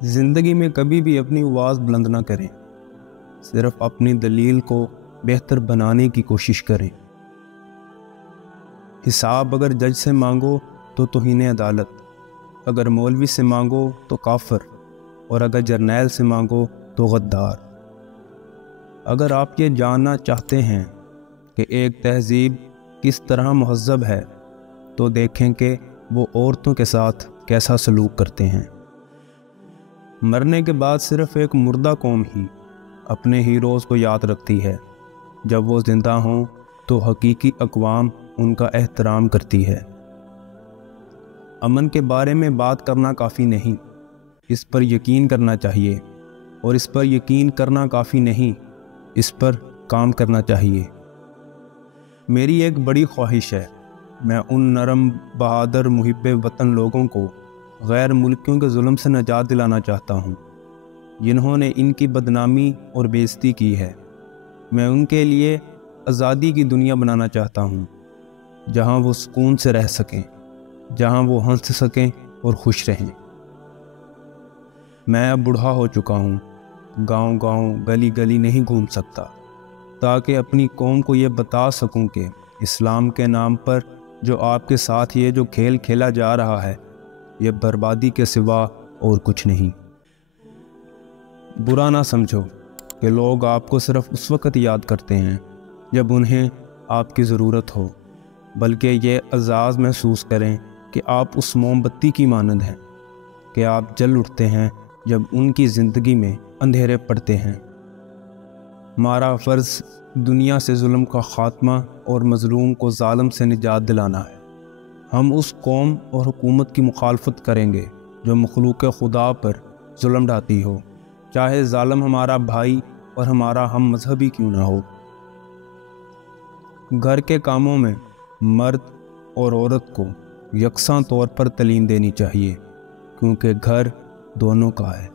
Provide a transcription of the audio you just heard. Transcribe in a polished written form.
زندگی میں کبھی بھی اپنی آواز بلند نہ کریں، صرف اپنی دلیل کو بہتر بنانے کی کوشش کریں۔ حساب اگر جج سے مانگو تو توہین عدالت، اگر مولوی سے مانگو تو کافر، اور اگر جرنیل سے مانگو تو غدار۔ اگر آپ یہ جاننا چاہتے ہیں کہ ایک تہذیب کس طرح مہذب ہے تو دیکھیں کہ وہ عورتوں کے ساتھ کیسا سلوک کرتے ہیں۔ مرنے کے بعد صرف ایک مردہ قوم ہی اپنے ہیروز کو یاد رکھتی ہے، جب وہ زندہ ہوں تو حقیقی اقوام ان کا احترام کرتی ہے۔ امن کے بارے میں بات کرنا کافی نہیں، اس پر یقین کرنا چاہیے، اور اس پر یقین کرنا کافی نہیں، اس پر کام کرنا چاہیے۔ میری ایک بڑی خواہش ہے، میں ان نرم بہادر محب وطن لوگوں کو غیر ملکیوں کے ظلم سے نجات دلانا چاہتا ہوں جنہوں نے ان کی بدنامی اور بے عزتی کی ہے۔ میں ان کے لیے آزادی کی دنیا بنانا چاہتا ہوں، جہاں وہ سکون سے رہ سکیں، جہاں وہ ہنس سکیں اور خوش رہیں۔ میں اب بوڑھا ہو چکا ہوں، گاؤں گاؤں گلی گلی نہیں گھوم سکتا، تاکہ اپنی قوم کو یہ بتا سکوں کہ اسلام کے نام پر جو آپ کے ساتھ یہ جو کھیل کھیلا جا رہا ہے یہ بربادی کے سوا اور کچھ نہیں۔ برا نہ سمجھو کہ لوگ آپ کو صرف اس وقت یاد کرتے ہیں جب انہیں آپ کی ضرورت ہو، بلکہ یہ اعزاز محسوس کریں کہ آپ اس موم بتی کی مانند ہیں کہ آپ جل اٹھتے ہیں جب ان کی زندگی میں اندھیرے پڑتے ہیں۔ ہمارا فرض دنیا سے ظلم کا خاتمہ اور مظلوم کو ظالم سے نجات دلانا ہے۔ ہم اس قوم اور حکومت کی مخالفت کریں گے جو مخلوق خدا پر ظلم ڈھاتی ہو، چاہے ظالم ہمارا بھائی اور ہمارا ہم مذہبی کیوں نہ ہو۔ گھر کے کاموں میں مرد اور عورت کو یکساں طور پر تعلیم دینی چاہیے، کیونکہ گھر دونوں کا ہے۔